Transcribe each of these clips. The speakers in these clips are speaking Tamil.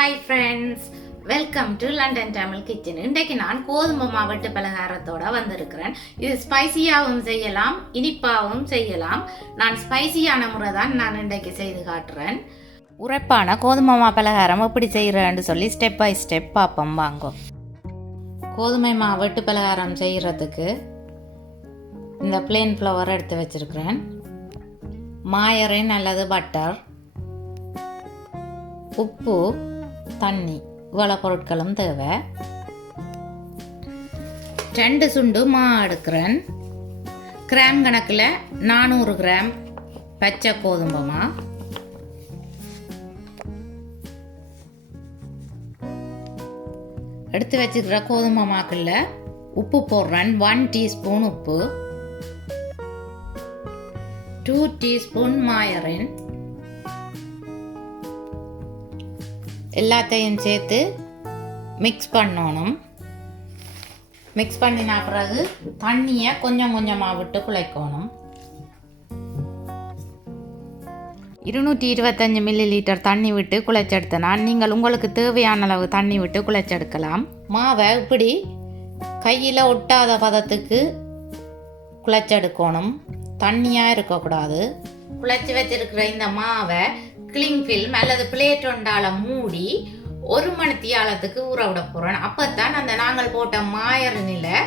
Hi friends, welcome to London Tamil kitchen. இன்றைக்கு நான் கோதுமை மாவட்டு பலகாரத்தோட வந்திருக்கிறேன். இது ஸ்பைசியாகவும் செய்யலாம், இனிப்பாகவும் செய்யலாம். நான் ஸ்பைசியான முறை தான் நான் இன்றைக்கு செய்து காட்டுறேன். உரைப்பான கோதுமை மா பலகாரம் எப்படி செய்கிறேன்னு சொல்லி ஸ்டெப் பை ஸ்டெப் பார்ப்போம் வாங்க. கோதுமை மாவட்டு பலகாரம் செய்கிறதுக்கு இந்த பிளேன் ஃப்ளவர் எடுத்து வச்சிருக்கிறேன். மாயரின் அல்லது பட்டர், உப்பு, தண்ணி, இவ்வளோ பொருட்களும் தேவை. 2 சுண்டு மா எடுக்கிறேன். கிராம் கணக்கில் 400 கிராம் பச்சை கோதுமை மா, எடுத்து வச்சுக்கிற கோதுமை மாக்குள்ள உப்பு போடுறேன். 1 டீஸ்பூன் உப்பு, 2 டீஸ்பூன் மாயரின், எல்லாத்தையும் சேர்த்து மிக்ஸ் பண்ணணும். மிக்ஸ் பண்ணின பிறகு தண்ணியை கொஞ்சம் கொஞ்சமாக விட்டு குழைக்கணும். 225 மில்லிலிட்டர் தண்ணி விட்டு குழைச்செடுத்தனா நீங்கள் உங்களுக்கு தேவையான அளவு தண்ணி விட்டு குழைச்செடுக்கலாம். மாவை இப்படி கையில் ஒட்டாத பதத்துக்கு குழைச்செடுக்கணும், தண்ணியாக இருக்கக்கூடாது. குழைச்சி வச்சிருக்கிற இந்த மாவை கிளிங் ஃபில்ம் அல்லது பிளேட் ஒன்றால் மூடி 1 மணித்தியாலத்துக்கு ஊற விட போகிறேன். அப்போத்தான் அந்த நாங்கள் போட்ட மாயரினில்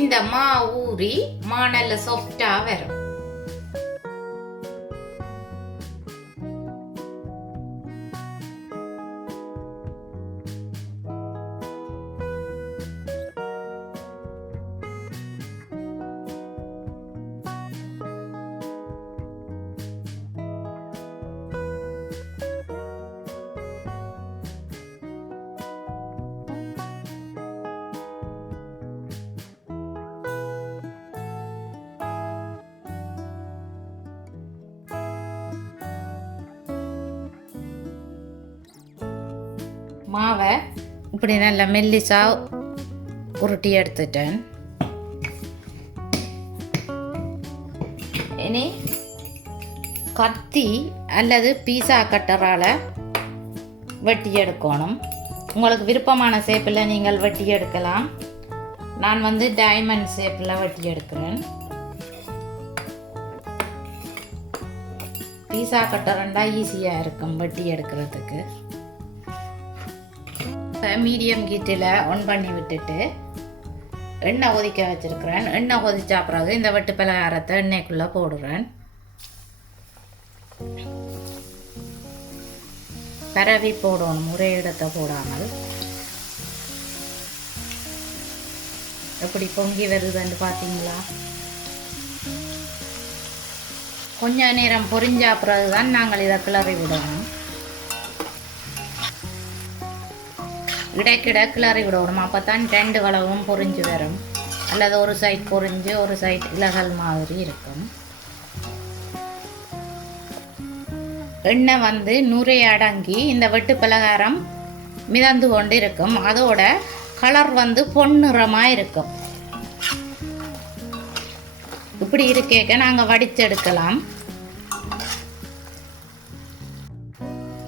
இந்த மா ஊறி மா நல்ல சாஃப்டாக வரும். மாவை இப்படி நல்லா மெல்லிசா உருட்டி எடுத்துட்டேன். இனி கத்தி அல்லது பீஸா கட்டரால் வெட்டி எடுக்கணும். உங்களுக்கு விருப்பமான ஷேப்பில் நீங்கள் வெட்டி எடுக்கலாம். நான் டைமண்ட் ஷேப்பில் வெட்டி எடுக்கிறேன். பீஸா கட்டரண்டா ஈஸியாக இருக்கும் வெட்டி எடுக்கிறதுக்கு. மீடியம் ஹீட்டில் ஆன் பண்ணி விட்டுட்டு எண்ணெய் கொதிக்க வச்சிருக்கிறேன். எண்ணெய் கொதிச்சா பிறகு இந்த வெட்டு பலகாரத்தை எண்ணெய்க்குள்ளே போடுறேன். பரவி போடணும், ஒரே இடத்தை போடாமல். எப்படி பொங்கி வருதுன்னு பார்த்தீங்களா? கொஞ்ச நேரம் பொரிஞ்சா பிறகுதான் நாங்கள் இதை கிளறி விடணும். இடைக்கிட கிளறி விடணும். அப்போ தான் 2 கலவும் பொரிஞ்சு வரும். அல்லது ஒரு சைட் பொரிஞ்சு ஒரு சைட் இலகல் மாதிரி இருக்கும். எண்ணெய் நுரை அடங்கி இந்த வெட்டு பலகாரம் மிதந்து கொண்டு இருக்கும். அதோட கலர் பொன்னிறமாக இருக்கும். இப்படி இருக்கேக்க நாங்கள் வடிச்செடுக்கலாம்.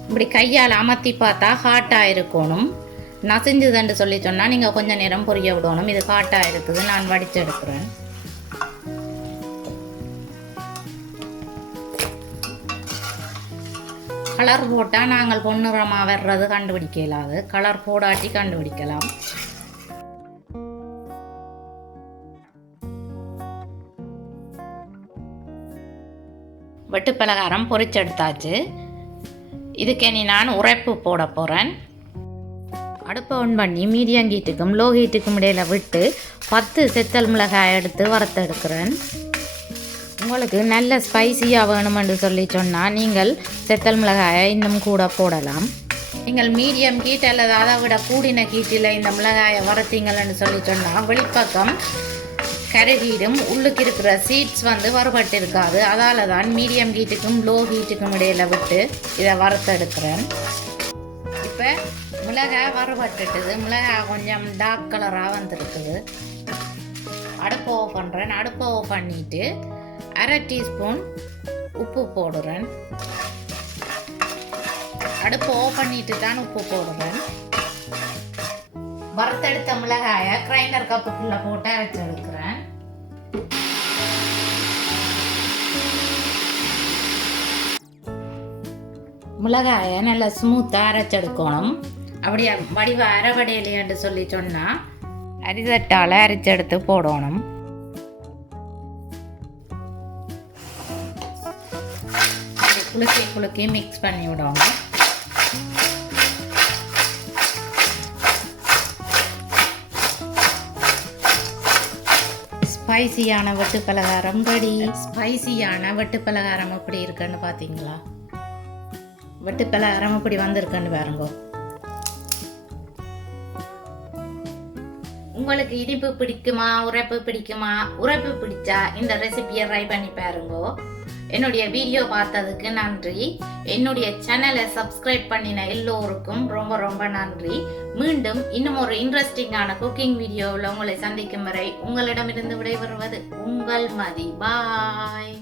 இப்படி கையால் அமர்த்தி பார்த்தா ஹாட்டாக இருக்கணும். நசிஞ்சுதுன்னு சொல்லி சொன்னால் நீங்கள் கொஞ்சம் நேரம் பொரிய விடணும். இது காட்டாக இருக்குது, நான் வடித்து எடுக்கிறேன். கலர் போட்டால் நாங்கள் பொன்னிறமாக வர்றது கண்டுபிடிக்க இயலாது. கலர் போடாட்டி கண்டுபிடிக்கலாம். வெட்டு பலகாரம் பொரிச்செடுத்தாச்சு. இதுக்கு இனி நான் உரைப்பு போட போகிறேன். அடுப்பை ஆன் பண்ணி மீடியம் ஹீட்டுக்கும் லோ ஹீட்டுக்கும் இடையில் விட்டு 10 செத்தல் மிளகாய் எடுத்து வறுத்தெடுக்கிறேன். உங்களுக்கு நல்ல ஸ்பைசியாக வேணுமென்று சொல்லி சொன்னால் நீங்கள் செத்தல் மிளகாயை இன்னும் கூட போடலாம். நீங்கள் மீடியம் ஹீட் அல்லது அதை விட கூடின ஹீட்டில் இந்த மிளகாயை வறுத்தீங்கள்னு சொல்லி சொன்னால் வெளிப்பக்கம் கருகீடும், உள்ளுக்கு இருக்கிற சீட்ஸ் வறுபட்டு இருக்காது. அதால் தான் மீடியம் ஹீட்டுக்கும் லோ ஹீட்டுக்கும் இடையில் விட்டு இதை வறுத்தெடுக்கிறேன். இப்போ மிளகாய் வறுபட்டுட்டுது. மிளகாய் கொஞ்சம் டார்க் கலராக வந்துருக்குது. அடுப்பை ஆஃப் பண்ணுறேன். அடுப்பை ஆஃப் பண்ணிவிட்டு 1/2 டீஸ்பூன் உப்பு போடுறேன். அடுப்பு ஓ பண்ணிட்டு தான் உப்பு போடுவேன். வறுத்தெடுத்த மிளகாயை கிரைண்டர் கப்புக்குள்ள போட்டு அரைச்சு எடுக்கிறேன். மிளகாயை நல்லா ஸ்மூத்தாக அரைச்செடுக்கணும். அப்படியே வடிவ அரைவடையிலேன்னு சொல்லி சொன்னால் அரிசட்டால் அரைச்செடுத்து போடணும். குலுக்கி குலுக்கி மிக்ஸ் பண்ணி விடணும். ஸ்பைசியான வெட்டு பலகாரம் ரெடி. ஸ்பைசியான வெட்டு பலகாரம் எப்படி இருக்குன்னு பார்த்தீங்களா? வெட்டு பலகாரம் இப்படி வந்திருக்குன்னு பாருங்க. உங்களுக்கு இனிப்பு பிடிக்குமா, உரைப்பு பிடிக்குமா? உரைப்பு பிடிச்சா இந்த ரெசிபியை ட்ரை பண்ணி பாருங்க. என்னுடைய வீடியோ பார்த்ததுக்கு நன்றி. என்னுடைய சேனலை சப்ஸ்கிரைப் பண்ணின எல்லோருக்கும் ரொம்ப ரொம்ப நன்றி. மீண்டும் இன்னும் ஒரு இன்ட்ரெஸ்டிங்கான குக்கிங் வீடியோவில் உங்களை சந்திக்கும் வரை உங்களிடமிருந்து விடைபெறுவது உங்கள் மதி. பாய்.